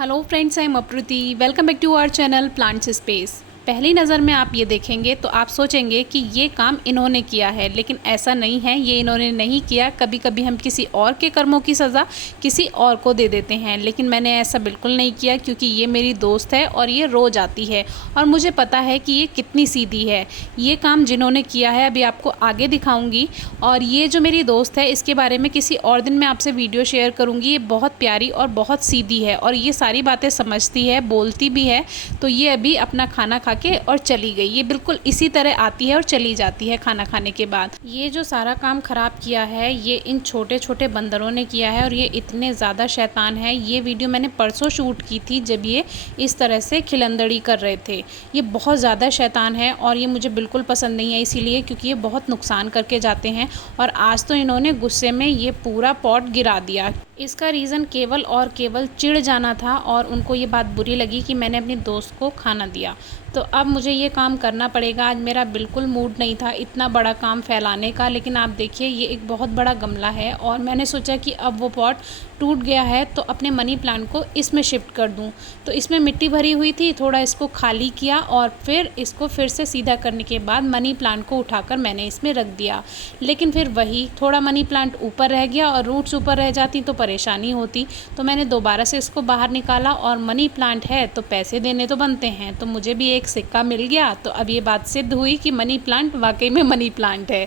Hello friends, I am Apruti. Welcome back to our channel plants space. पहली नज़र में आप ये देखेंगे तो आप सोचेंगे कि ये काम इन्होंने किया है, लेकिन ऐसा नहीं है। ये इन्होंने नहीं किया। कभी कभी हम किसी और के कर्मों की सज़ा किसी और को दे देते हैं, लेकिन मैंने ऐसा बिल्कुल नहीं किया, क्योंकि ये मेरी दोस्त है और ये रोज़ आती है और मुझे पता है कि ये कितनी सीधी है। ये काम जिन्होंने किया है अभी आपको आगे दिखाऊंगी। और ये जो मेरी दोस्त है, इसके बारे में किसी और दिन मैं आपसे वीडियो शेयर करूँगी। ये बहुत प्यारी और बहुत सीधी है और ये सारी बातें समझती है, बोलती भी है। तो ये अभी अपना खाना खा के और चली गई। ये बिल्कुल इसी तरह आती है और चली जाती है खाना खाने के बाद। ये जो सारा काम खराब किया है ये इन छोटे छोटे बंदरों ने किया है और ये इतने ज़्यादा शैतान है। ये वीडियो मैंने परसों शूट की थी जब ये इस तरह से खिलंदड़ी कर रहे थे। ये बहुत ज़्यादा शैतान है और ये मुझे बिल्कुल पसंद नहीं है, इसीलिए क्योंकि ये बहुत नुकसान करके जाते हैं। और आज तो इन्होंने गुस्से में ये पूरा पॉट गिरा दिया। इसका रीज़न केवल और केवल चिढ़ जाना था और उनको ये बात बुरी लगी कि मैंने अपनी दोस्त को खाना दिया। तो अब मुझे ये काम करना पड़ेगा। आज मेरा बिल्कुल मूड नहीं था इतना बड़ा काम फैलाने का, लेकिन आप देखिए ये एक बहुत बड़ा गमला है और मैंने सोचा कि अब वो पॉट टूट गया है तो अपने मनी प्लांट को इसमें शिफ्ट कर दूं। तो इसमें मिट्टी भरी हुई थी, थोड़ा इसको खाली किया और फिर इसको फिर से सीधा करने के बाद मनी प्लांट को उठाकर मैंने इसमें रख दिया। लेकिन फिर वही थोड़ा मनी प्लांट ऊपर रह गया और रूट्स ऊपर रह जाती तो परेशानी होती। तो मैंने दोबारा से इसको बाहर निकाला और मनी प्लांट है तो पैसे देने तो बनते हैं, तो मुझे भी एक सिक्का मिल गया। तो अब ये बात सिद्ध हुई कि मनी प्लांट वाकई में मनी प्लांट है।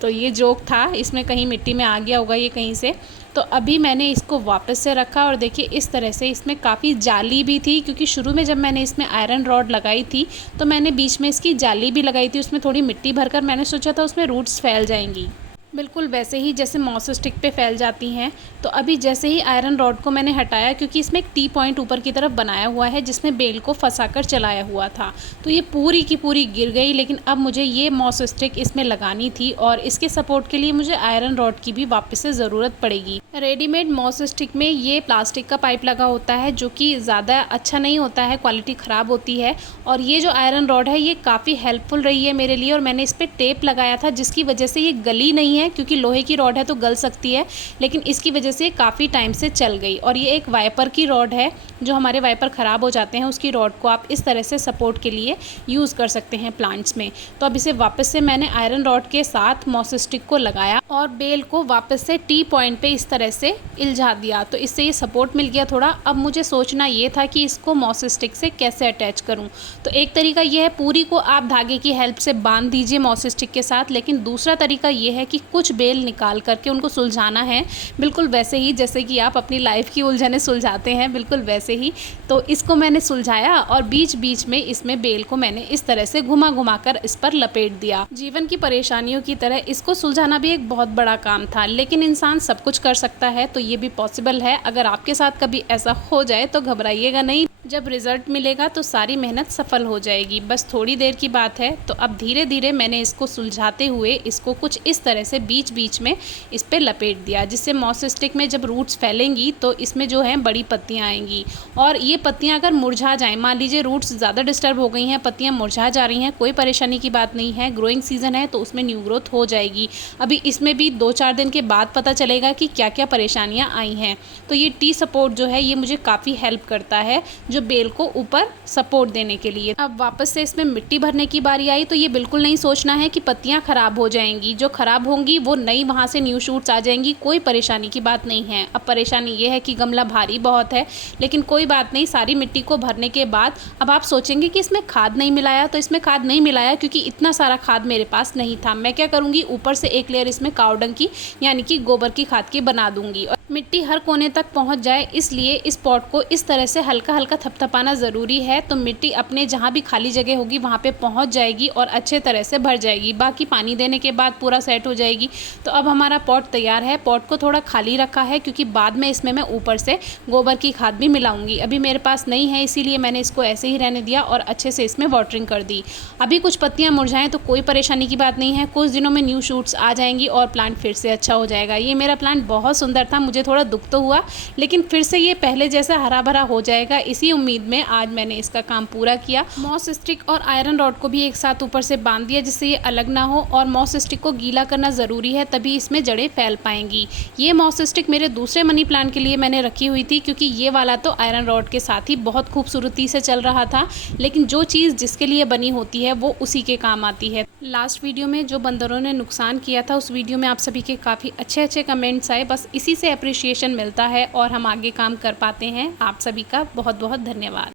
तो ये जोक था, इसमें कहीं मिट्टी में आ गया होगा ये कहीं से। तो अभी मैंने इसको वापस से रखा और देखिए इस तरह से इसमें काफ़ी जाली भी थी, क्योंकि शुरू में जब मैंने इसमें आयरन रॉड लगाई थी तो मैंने बीच में इसकी जाली भी लगाई थी। उसमें थोड़ी मिट्टी भरकर मैंने सोचा था उसमें रूट्स फैल जाएंगी, बिल्कुल वैसे ही जैसे मॉस स्टिक पे फैल जाती हैं। तो अभी जैसे ही आयरन रॉड को मैंने हटाया, क्योंकि इसमें एक टी पॉइंट ऊपर की तरफ बनाया हुआ है जिसमें बेल को फंसाकर चलाया हुआ था, तो ये पूरी की पूरी गिर गई। लेकिन अब मुझे ये मॉस स्टिक इसमें लगानी थी और इसके सपोर्ट के लिए मुझे आयरन रॉड की भी वापस से ज़रूरत पड़ेगी। रेडीमेड मॉस स्टिक में ये प्लास्टिक का पाइप लगा होता है जो कि ज़्यादा अच्छा नहीं होता है, क्वालिटी ख़राब होती है। और ये जो आयरन रॉड है ये काफ़ी हेल्पफुल रही है मेरे लिए और मैंने इस पर टेप लगाया था जिसकी वजह से ये गली नहीं है, क्योंकि लोहे की रॉड है तो गल सकती है, लेकिन इसकी वजह से काफ़ी टाइम से चल गई। और ये एक वाइपर की रॉड है, जो हमारे वाइपर ख़राब हो जाते हैं उसकी रॉड को आप इस तरह से सपोर्ट के लिए यूज़ कर सकते हैं प्लांट्स में। तो अब इसे वापस से मैंने आयरन रॉड के साथ मॉस स्टिक को लगाया और बेल को वापस से टी पॉइंट पे इस तरह से इल्झा दिया, तो इससे ये सपोर्ट मिल गया थोड़ा। अब मुझे सोचना ये था कि इसको मॉस स्टिक से कैसे अटैच करूँ। तो एक तरीका ये है, पूरी को आप धागे की हेल्प से बांध दीजिए मॉस स्टिक के साथ, लेकिन दूसरा तरीका ये है कि कुछ बेल निकाल करके उनको सुलझाना है, बिल्कुल वैसे ही जैसे कि आप अपनी लाइफ की उलझनें सुलझाते हैं, बिल्कुल वैसे ही। तो इसको मैंने सुलझाया और बीच बीच में इसमें बेल को मैंने इस तरह से घुमा घुमा कर इस पर लपेट दिया। जीवन की परेशानियों की तरह इसको सुलझाना भी एक बहुत बड़ा काम था, लेकिन इंसान सब कुछ कर सकता है तो ये भी पॉसिबल है। अगर आपके साथ कभी ऐसा हो जाए तो घबराइएगा नहीं, जब रिज़ल्ट मिलेगा तो सारी मेहनत सफल हो जाएगी, बस थोड़ी देर की बात है। तो अब धीरे धीरे मैंने इसको सुलझाते हुए इसको कुछ इस तरह से बीच बीच में इस पे लपेट दिया, जिससे मॉस स्टिक में जब रूट्स फैलेंगी तो इसमें जो है बड़ी पत्तियां आएंगी। और ये पत्तियां अगर मुरझा जाएं, मान लीजिए रूट्स ज़्यादा डिस्टर्ब हो गई हैं, पत्तियां मुरझा जा रही हैं, कोई परेशानी की बात नहीं है, ग्रोइंग सीजन है तो उसमें न्यू ग्रोथ हो जाएगी। अभी इसमें भी 2-4 दिन के बाद पता चलेगा कि क्या क्या परेशानियाँ आई हैं। तो ये टी सपोर्ट जो है ये मुझे काफ़ी हेल्प करता है, जो बेल को ऊपर सपोर्ट देने के लिए। अब वापस से इसमें मिट्टी भरने की बारी आई, तो ये बिल्कुल नहीं सोचना है कि पत्तियां खराब हो जाएंगी, जो खराब होंगी वो नई वहां से न्यू शूट्स आ जाएंगी, कोई परेशानी की बात नहीं है। अब परेशानी ये है कि गमला भारी बहुत है, लेकिन कोई बात नहीं। सारी मिट्टी को भरने के बाद अब आप सोचेंगे कि इसमें खाद नहीं मिलाया, तो इसमें खाद नहीं मिलाया क्योंकि इतना सारा खाद मेरे पास नहीं था। मैं क्या करूँगी, ऊपर से एक लेयर इसमें काव डंग की यानी कि गोबर की खाद की बना दूंगी। मिट्टी हर कोने तक पहुंच जाए इसलिए इस पॉट को इस तरह से हल्का हल्का थपथपाना ज़रूरी है, तो मिट्टी अपने जहां भी खाली जगह होगी वहां पे पहुंच जाएगी और अच्छे तरह से भर जाएगी। बाकी पानी देने के बाद पूरा सेट हो जाएगी। तो अब हमारा पॉट तैयार है। पॉट को थोड़ा खाली रखा है क्योंकि बाद में इसमें मैं ऊपर से गोबर की खाद भी मिलाऊंगी। अभी मेरे पास नहीं है इसीलिए मैंने इसको ऐसे ही रहने दिया और अच्छे से इसमें वाटरिंग कर दी। अभी कुछ पत्तियाँ मुरझाएँ तो कोई परेशानी की बात नहीं है, कुछ दिनों में न्यू शूट्स आ जाएंगी और प्लांट फिर से अच्छा हो जाएगा। ये मेरा प्लांट बहुत सुंदर था, मुझे थोड़ा दुख तो हुआ, लेकिन फिर से ये पहले जैसा हरा भरा हो जाएगा इसी उम्मीद में आज मैंने इसका काम पूरा किया। मॉस स्टिक और आयरन रॉड को भी एक साथ ऊपर से बांध दिया जिससे ये अलग ना हो, और मॉस स्टिक को गीला करना ज़रूरी है तभी इसमें जड़ें फैल पाएंगी। ये मॉस स्टिक मेरे दूसरे मनी प्लांट के लिए मैंने रखी हुई थी, क्योंकि ये वाला तो आयरन रॉड के साथ ही बहुत खूबसूरती से चल रहा था, लेकिन जो चीज़ जिसके लिए बनी होती है वो उसी के काम आती है। लास्ट वीडियो में जो बंदरों ने नुकसान किया था उस वीडियो में आप सभी के काफ़ी अच्छे कमेंट्स आए, बस इसी से अप्रिशिएशन मिलता है और हम आगे काम कर पाते हैं। आप सभी का बहुत बहुत धन्यवाद।